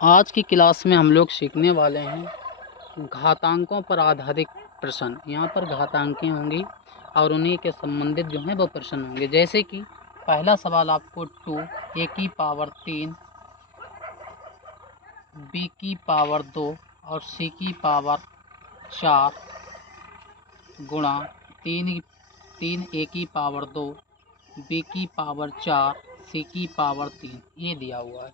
आज की क्लास में हम लोग सीखने वाले हैं घातांकों पर आधारित प्रश्न। यहाँ पर घातांकें होंगी और उन्हीं के संबंधित जो हैं वो प्रश्न होंगे। जैसे कि पहला सवाल आपको 2 a की पावर 3 b की पावर 2 और c की पावर 4 गुणा 3 a की पावर 2 b की पावर 4 c की पावर 3 ये दिया हुआ है।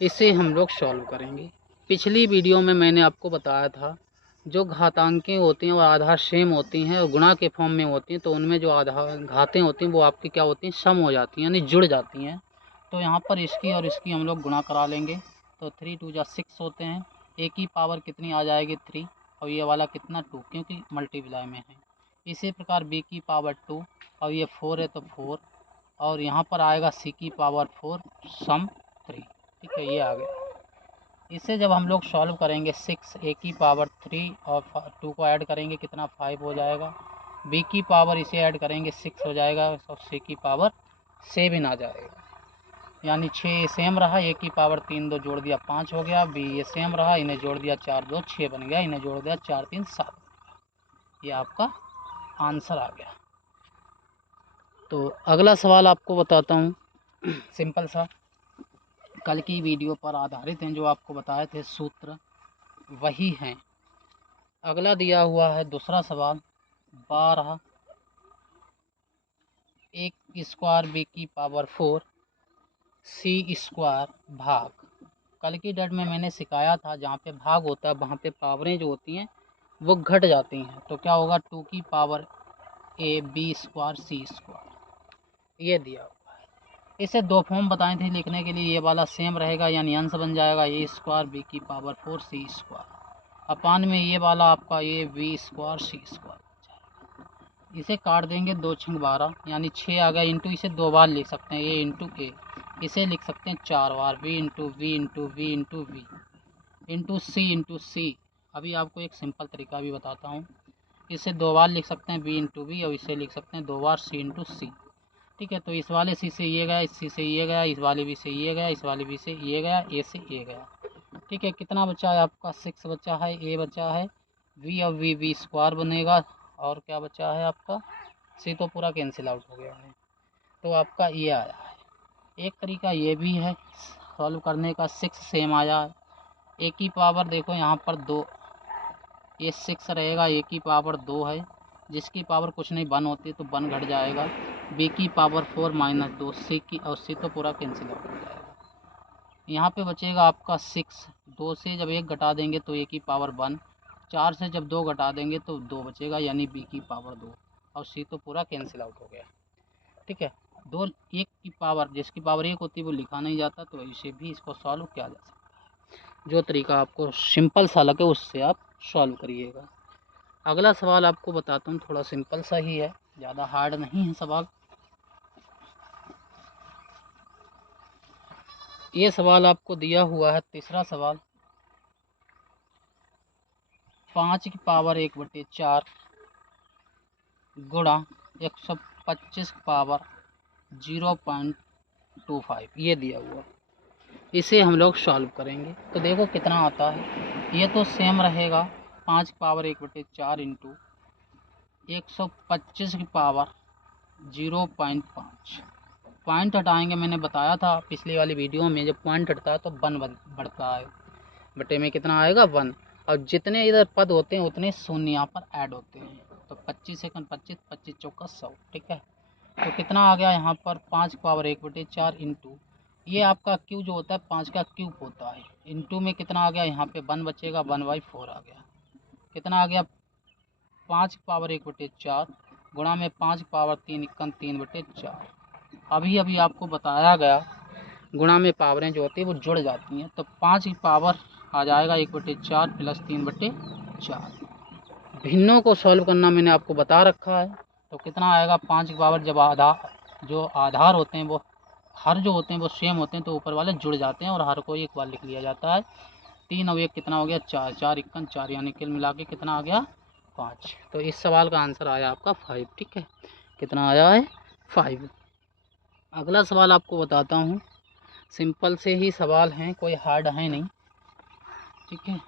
इसे हम लोग सॉल्व करेंगे। पिछली वीडियो में मैंने आपको बताया था जो घातांकें होती हैं वो आधार सेम होती हैं और गुणा के फॉर्म में होती हैं, तो उनमें जो आधार घातें होती हैं वो आपकी क्या होती हैं, सम हो जाती हैं, यानी जुड़ जाती हैं। तो यहाँ पर इसकी और इसकी हम लोग गुणा करा लेंगे। तो 3 2 जा 6 होते हैं। ए की पावर कितनी आ जाएगी 3 और ये वाला कितना 2, क्योंकि मल्टीप्लाई में है। इसी प्रकार बी की पावर 2 और ये 4 है तो 4 और यहाँ पर आएगा सी की पावर 4 सम 3। ठीक है, ये आ गया। इसे जब हम लोग सॉल्व करेंगे 6 ए की पावर 3 और 2 को ऐड करेंगे कितना 5 हो जाएगा। बी की पावर इसे ऐड करेंगे 6 हो जाएगा और सी की पावर 7 आ जाएगा। यानी 6 सेम रहा, ए की पावर 3 2 जोड़ दिया 5 हो गया। बी ये सेम रहा, इन्हें जोड़ दिया 4 2 6 बन गया, इन्हें जोड़ दिया 4 3 7। ये आपका आंसर आ गया। तो अगला सवाल आपको बताता हूँ सिंपल सा, कल की वीडियो पर आधारित हैं। जो आपको बताए थे सूत्र वही हैं। अगला दिया हुआ है दूसरा सवाल 12 एक स्क्वायर बी की पावर 4 सी स्क्वायर भाग। कल की डेट में मैंने सिखाया था जहाँ पे भाग होता है वहाँ पे पावरें जो होती हैं वो घट जाती हैं। तो क्या होगा 2 की power A B square C square ये दिया हुआ है। इसे दो फॉर्म बताए थे लिखने के लिए। ये वाला सेम रहेगा यानी अंश बन जाएगा ए स्क्वायर बी की पावर 4 सी स्क्वायर अपान में ये वाला आपका ये बी स्क्वायर सी स्क्वायर। इसे काट देंगे 2 6 12 यानी 6 आ गया। इंटू इसे दो बार लिख सकते हैं ए इंटू ए। इसे लिख सकते हैं 4 बार B into V into V into V into C. अभी आपको एक सिंपल तरीका भी बताता हूँ। इसे दो बार लिख सकते हैं बी इंटू वी और इसे लिख सकते हैं दो बार सी इंटू सी। ठीक है, तो इस वाले सी से ये गया, इस सी से ये गया, इस वाले बी से ये गया, इस वाले बी से ये गया, ए से ये गया। ठीक है, कितना बचा है आपका 6 बचा है, ए बचा है, वी और वी स्क्वायर बनेगा और क्या बचा है आपका सी, तो पूरा कैंसिल आउट हो गया है। तो आपका ये आया है। एक तरीका ये भी है सॉल्व करने का, 6 सेम आया। ए की पावर देखो यहाँ पर 2, ये 6 रहेगा, ए की पावर 2 है जिसकी पावर कुछ नहीं 1 होती तो 1 घट जाएगा। बी की पावर 4 माइनस 2 सी की और सी तो पूरा कैंसिल आउट हो जाएगा। यहाँ पे बचेगा आपका 6। 2 से जब 1 घटा देंगे तो ए की पावर 1, 4 से जब 2 घटा देंगे तो 2 बचेगा यानी बी की पावर 2 और सी तो पूरा कैंसिल आउट हो गया। ठीक है, दो एक की पावर जिसकी पावर 1 होती है वो लिखा नहीं जाता, तो इसे भी इसको सॉल्व किया जा सकता है। जो तरीका आपको सिंपल सा लगे उससे आप सॉल्व करिएगा। अगला सवाल आपको बताता हूँ, थोड़ा सिंपल सा ही है, ज़्यादा हार्ड नहीं है सवाल। ये सवाल आपको दिया हुआ है तीसरा सवाल 5 की पावर 1/4 गुणा 125 की पावर 0.25 ये दिया हुआ। इसे हम लोग सॉल्व करेंगे तो देखो कितना आता है। ये तो सेम रहेगा 5 की पावर 1/4 इंटू 125 की पावर 0.5। पॉइंट हटाएंगे, मैंने बताया था पिछली वाली वीडियो में, जब पॉइंट हटता है तो 1 बढ़ता है, बटे में कितना आएगा 1। और जितने इधर पद होते हैं उतने शून्य यहाँ पर ऐड होते हैं। तो 25 सेकंड 25 25 चौका 100। ठीक है, तो कितना आ गया यहाँ पर 5 की पावर 1/4 इंटू ये आपका क्यू जो होता है 5 का क्यूब होता है, इंटू में कितना आ गया यहाँ पे 1 बचेगा, 1/4 आ गया। कितना आ गया 5 की पावर 1/4 गुणा में 5 की पावर 3 इक्कन 3/4। अभी अभी आपको बताया गया गुणा में पावरें जो होती है वो जुड़ जाती हैं। तो 5 की पावर आ जाएगा 1/4 प्लस 3/4। भिन्नों को सॉल्व करना मैंने आपको बता रखा है। तो कितना आएगा 5 की पावर, जब जो आधार होते हैं वो हर जो होते हैं वो सेम होते हैं तो ऊपर वाले जुड़ जाते हैं और हर को एक बार लिख लिया जाता है। 3 और 1 कितना हो गया 4, 4 इक्कन 4 यानी कुल मिला के कितना आ गया 5। तो इस सवाल का आंसर आया आपका 5। ठीक है, कितना आया है 5। अगला सवाल आपको बताता हूँ सिंपल से ही सवाल हैं, कोई हार्ड है नहीं, ठीक है।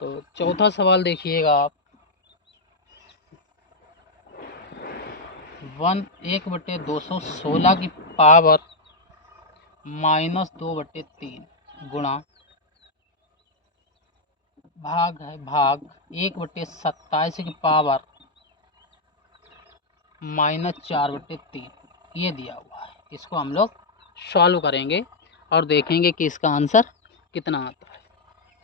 तो चौथा सवाल देखिएगा आप, 1/216 की पावर -2/3 गुणा भाग है भाग 1/27 की पावर -4/3 ये दिया हुआ है। इसको हम लोग सॉल्व करेंगे और देखेंगे कि इसका आंसर कितना आता है।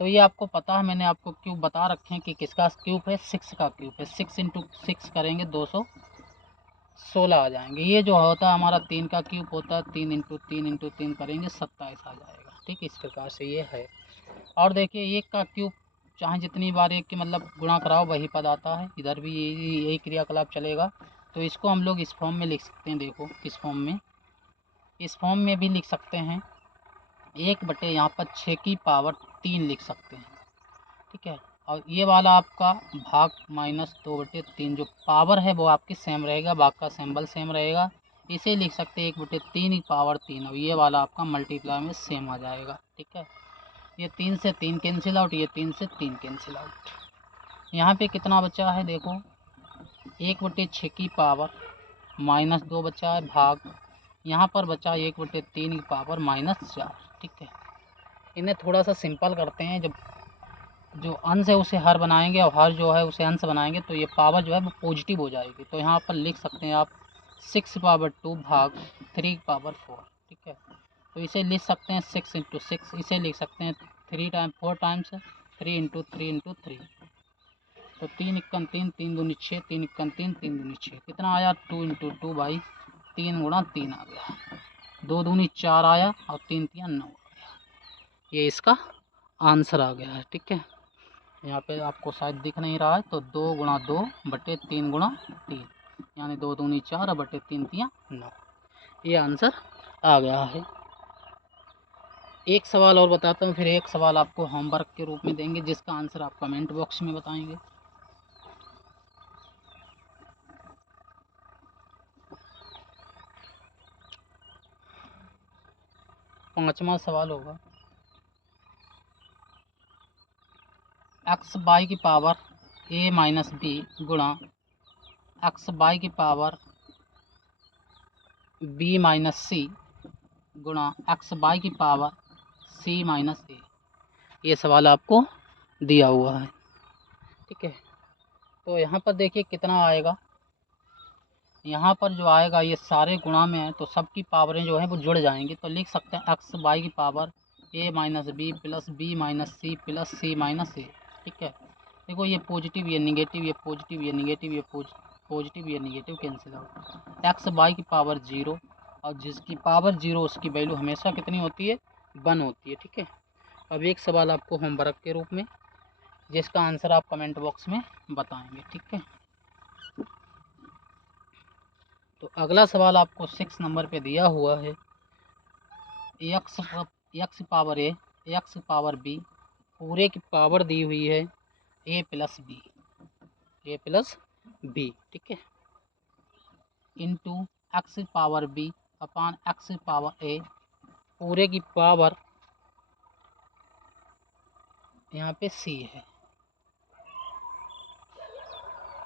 तो ये आपको पता है, मैंने आपको क्यूब बता रखे हैं कि किसका क्यूब है, 6 का क्यूब है। 6 × 6 करेंगे 216 आ जाएंगे। ये जो होता है हमारा 3 का क्यूब होता है, 3 × 3 × 3 करेंगे 27 आ जाएगा, ठीक। इस प्रकार से ये है। और देखिए 1 का क्यूब चाहे जितनी बार 1 के मतलब गुणा कराओ वही पद आता है, इधर भी यही क्रियाकलाप चलेगा। तो इसको हम लोग इस फॉर्म में लिख सकते हैं, देखो इस फॉर्म में भी लिख सकते हैं। 1 यहाँ पर 6 की पावर 3 लिख सकते हैं, ठीक है। और ये वाला आपका भाग -2/3 जो पावर है वो आपकी सेम रहेगा, भाग का सिंबल सेम रहेगा, इसे लिख सकते हैं 1/3 की पावर 3। और ये वाला आपका मल्टीप्लाई में सेम आ जाएगा, ठीक है। ये 3 से 3 कैंसिल आउट, ये 3 से 3 कैंसिल आउट। यहाँ पे कितना बचा है देखो, 1/6 की पावर -2 बचा है, भाग यहाँ पर बचा 1/3 की पावर -4, ठीक है। इन्हें थोड़ा सा सिंपल करते हैं, जब जो अंश है उसे हर बनाएंगे और हर जो है उसे अंश बनाएंगे तो ये पावर जो है वो पॉजिटिव हो जाएगी। तो यहाँ पर लिख सकते हैं आप 6/2 भाग 3/4, ठीक है। तो इसे लिख सकते हैं 6 × 6, इसे लिख सकते हैं 4 टाइम्स 3 × 3 × 3। तो 3 × 3 3 दूनी 6, 3 × 3 3 दूनी 6, कितना आया 2 × 2 भाई 3 × 3 आ गया, 2 दूनी 4 आया और 3 × 3 9 आ गया। ये इसका आंसर आ गया है, ठीक है। यहाँ पे आपको शायद दिख नहीं रहा है, तो 2 × 2/3 × 3 यानी 2 दूनी 4 और बटे 3 × 9, ये आंसर आ गया है। एक सवाल और बताता हूँ, फिर एक सवाल आपको होमवर्क के रूप में देंगे जिसका आंसर आप कमेंट बॉक्स में बताएंगे। पांचवा सवाल होगा, x/y की पावर a - b गुणा x/y की पावर b - c गुणा x/y की पावर c - a। ये सवाल आपको दिया हुआ है, ठीक है। तो यहाँ पर देखिए कितना आएगा, यहाँ पर जो आएगा ये सारे गुणा में है तो सबकी पावरें जो है वो जुड़ जाएंगी। तो लिख सकते हैं x/y की power a - b plus b - c plus c - a, ठीक है। देखो ये पॉजिटिव ये निगेटिव, ये पॉजिटिव ये निगेटिव, ये पॉजिटिव ये निगेटिव कैंसिल आउट। x/y की पावर 0 और जिसकी पावर 0 उसकी वैल्यू हमेशा कितनी होती है, 1 होती है, ठीक है। अब एक सवाल आपको होमवर्क के रूप में जिसका आंसर आप कमेंट बॉक्स में बताएंगे, ठीक है। तो अगला सवाल आपको 6 नंबर पे दिया हुआ है, x power a x power b पूरे की पावर दी हुई है a प्लस b, ठीक है, into x power b upon x power a पूरे की पावर यहाँ पे c है,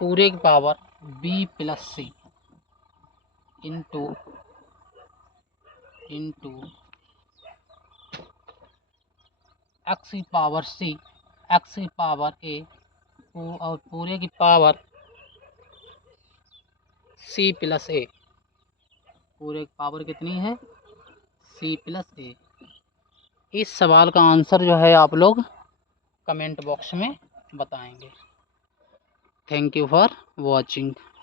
पूरे की power b plus c into x power c x power a और पूरे की पावर c प्लस a, पूरे की पावर कितनी है c प्लस a। इस सवाल का आंसर जो है आप लोग कमेंट बॉक्स में बताएंगे। Thank you for watching.